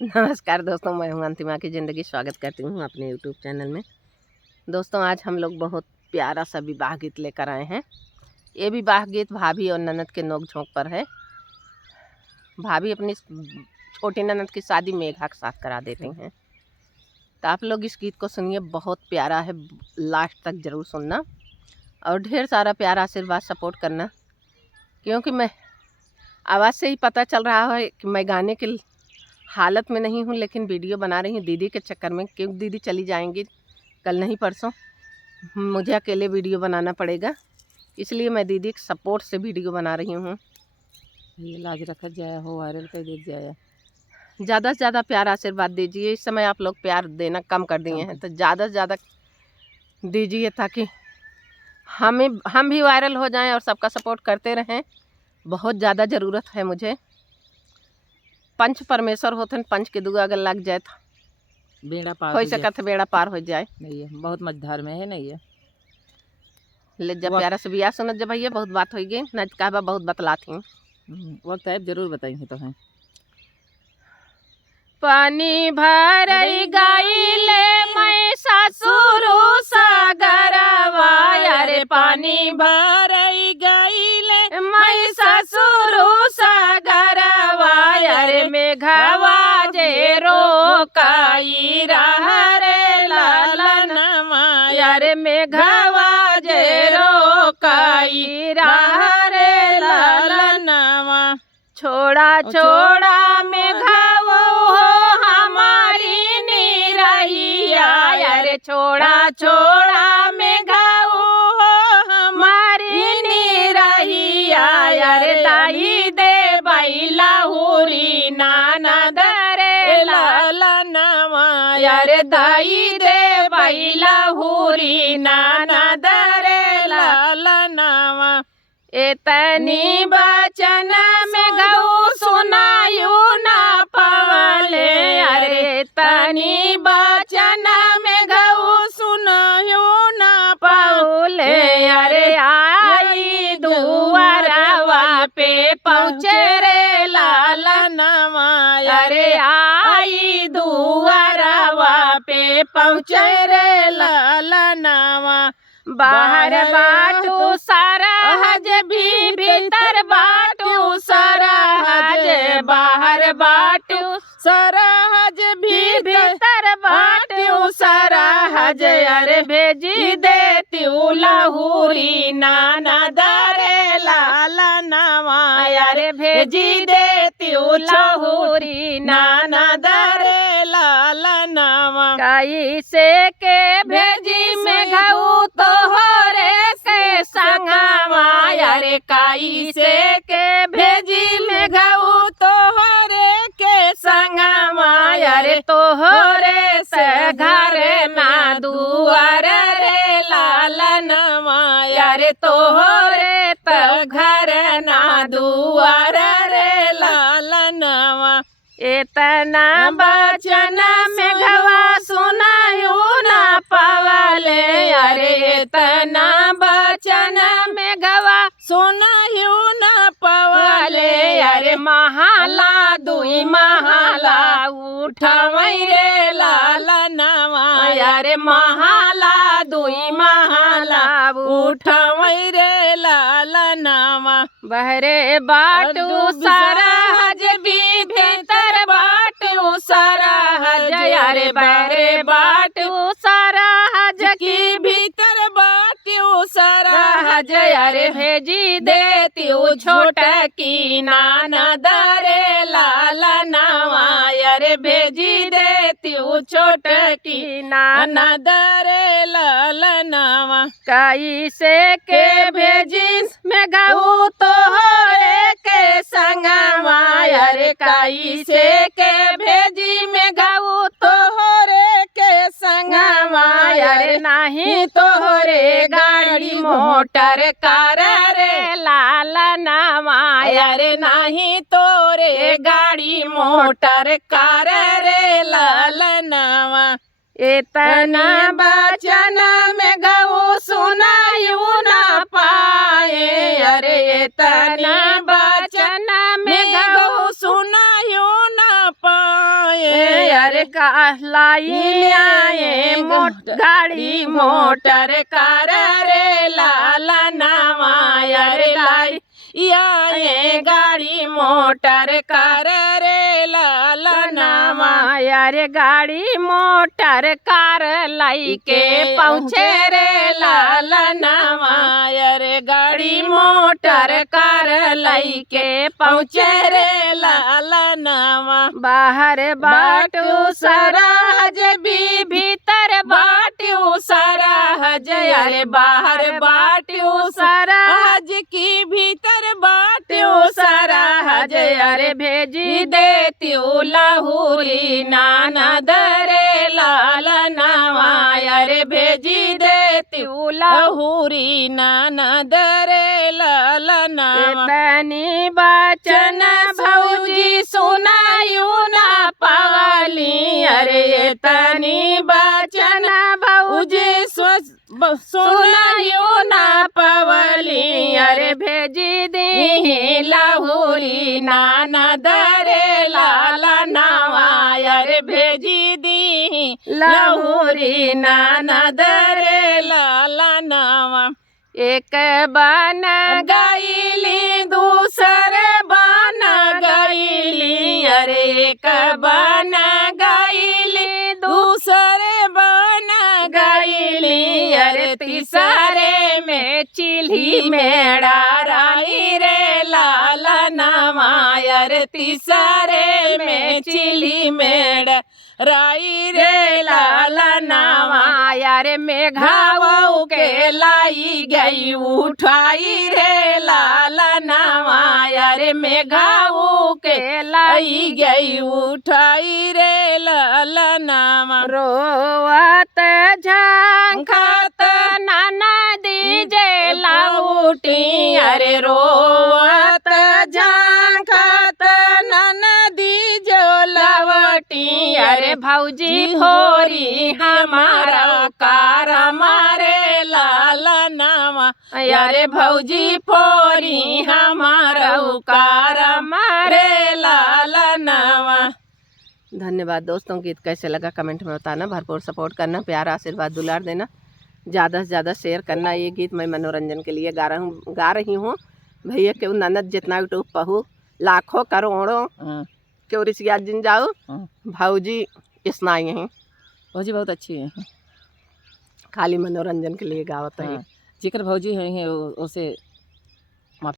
नमस्कार दोस्तों, मैं हूं अंतिमा की ज़िंदगी। स्वागत करती हूं अपने YouTube चैनल में। दोस्तों, आज हम लोग बहुत प्यारा सा विवाह गीत लेकर आए हैं। ये विवाह गीत भाभी और ननद के नोक झोंक पर है। भाभी अपनी छोटी ननद की शादी मेघा के साथ करा देती हैं। तो आप लोग इस गीत को सुनिए, बहुत प्यारा है, लास्ट तक ज़रूर सुनना और ढेर सारा प्यारा आशीर्वाद सपोर्ट करना, क्योंकि मैं आवाज़ से ही पता चल रहा है कि मैं गाने की हालत में नहीं हूँ, लेकिन वीडियो बना रही हूँ दीदी के चक्कर में। क्योंकि दीदी चली जाएंगी कल नहीं परसों, मुझे अकेले वीडियो बनाना पड़ेगा, इसलिए मैं दीदी के सपोर्ट से वीडियो बना रही हूँ। ये लाज रखा जाए हो, वायरल कर दे जाए। ज़्यादा से ज़्यादा प्यार आशीर्वाद दीजिए। इस समय आप लोग प्यार देना कम कर दिए हैं, तो ज़्यादा से ज़्यादा दीजिए ताकि हम भी वायरल हो जाएं और सबका सपोर्ट करते रहें। बहुत ज़्यादा ज़रूरत है मुझे। पंच परमेश्वर होते हैं, पंच के दुआ अगर लग जाए तो बेड़ा पार हो सकता है, बेड़ा पार हो जाए। नहीं है, बहुत मझधार में है नहीं है। ले जब प्यारा से बिया सुनत जब भैया बहुत बात हो गई न, कहबा बहुत बतलाती। वक्त है जरूर बताएंगे तो हैं। पानी भरई गईले मैं ससुर सागरवा, अरे पानी भरई गईले मैं ससुर सागरवा, अरे मेघवा जे रोकाई रहा रे लालनवा, अरे मेघवा जे रोकाई रहा रे लालनवा। छोड़ा छोड़ा मेघवा हमारी निरहिया, अरे छोड़ा छोड़ा मेघवा हमारी निरहिया, अरे दाई दे बैला हुरी नानद रे लालनवा, अरे दाई दे बैला हुरी नानद रे लालनवा। एतनी बचन में गऊ सुनायु ना पवले, अरे तनी बचन में गऊ सुनायु ना पवले, अरे आई दुआरवा पे पहुँचे रे लालनवा, अरे आई दुआरवा पे पहुँचे रे लालनवा। बाहर बाटू सरहज भी भीतर बाटू सरहज, बाहर बाटू सरहज भी भीतर बाटू सरहज, अरे भेजी देती लहुरी नानद रे लालनवा, अरे भेजी देती लहुरी नानद रे लालनवा। कैसे के भेजी में घऊ तोहरे के संगवा, अरे कैसे के भेजी में घऊ तोहरे के संगवा, अरे तोहरे से घर ना दुआर रे लालनवा, अरे तोहरे तो घर ना दुआर रे लालनवा। इतना बचन में घवा सुनायु ना पवले, अरे इतना बचन में घवा सुनायु ना पवले, अरे महाला दुई महाला उठवई रे लालनवा, अरे महाला दुई महाला उठवई रे लालनवा। बहरे बाटू सरहज भी भीतर बाटू सरहज, अरे बहरे बाटू सरहज की भीतर बाटू सरहज, अरे भेजी देती छोट की नानद रे लालनवा, अरे भेजी देती छोट की नानद रे लालनवा। कैसे के भेजी में गऊ तोहरे के संगवा, अरे कैसे के भेजी में गऊ तोहरे के संगवा, अरे नहीं तोहरे गाड़ी मोटर कार रे लालनवा, अरे नहीं तोरे गाड़ी मोटर कार रे लालनवा। इतना बचन में गऊ सुनायु ना पाए, अरे इतना बचन में गऊ सुनायु ना पाए। अरे लाई आए गाड़ी मोटर कार रे लाला नामा अरे लाई आए गाड़ी मोटर कार रे लाला नामा अरे गाड़ी मोटर कार लाई के पहुँचे रे लाला नामा अरे गाड़ी मोटर कार लाई के पहुँचे रे लाला नामा बाहर बाटू सराहज भी भीतर बाटू सराहज अरे बाहर बाटू सराहज की भीतर बाटू सराहज अरे भेजी देती लहुरी नानद रे लाला नामा अरे भेजी देती लहुरी नानद रे लाला नामा तनी बचन भौजी सुनायू ना पावली अरे तनी बचन भौजी सुनायू ना पावली अरे भेजी दी लहुरी नानद रे लाला नामा अरे भेजी दी लहुरी नानद रे लाला नामा एक बन गईली दूसर बन गईली अरे एक बन गईली दूसर बन गईली अरे तीसरे में चिल्ही मेड़ा राई रे लाला नामा अरे तीसरे में चिल्ही मेड़ा राई रे लाला नामा यारे मेघाऊ के लाई गई उठाई रे लाला नामा यारे मेघाऊ के लाई गई उठाई रे लाला नामा रोवत झंखत नाना दीजे लाउटी अरे रोवत झंखत नाना दीजो लावटी अरे भौजी होरी हमारा कार मारे लाला नामा अरे भौजी फोरी हमारा कार मारे लाला नामा। धन्यवाद दोस्तों, गीत कैसे लगा कमेंट में बताना, भरपूर सपोर्ट करना, प्यार आशीर्वाद दुलार देना, ज़्यादा से ज़्यादा शेयर करना। ये गीत मैं मनोरंजन के लिए गा रही हूँ। भैया के ननद जितना यूट्यूब पहू लाखों करोड़ों क्यों रिसिया जिन जाओ भौजी इतना ही हैं। भौजी बहुत अच्छी है, खाली मनोरंजन के लिए गावत है। जिक्र भौजी है उसे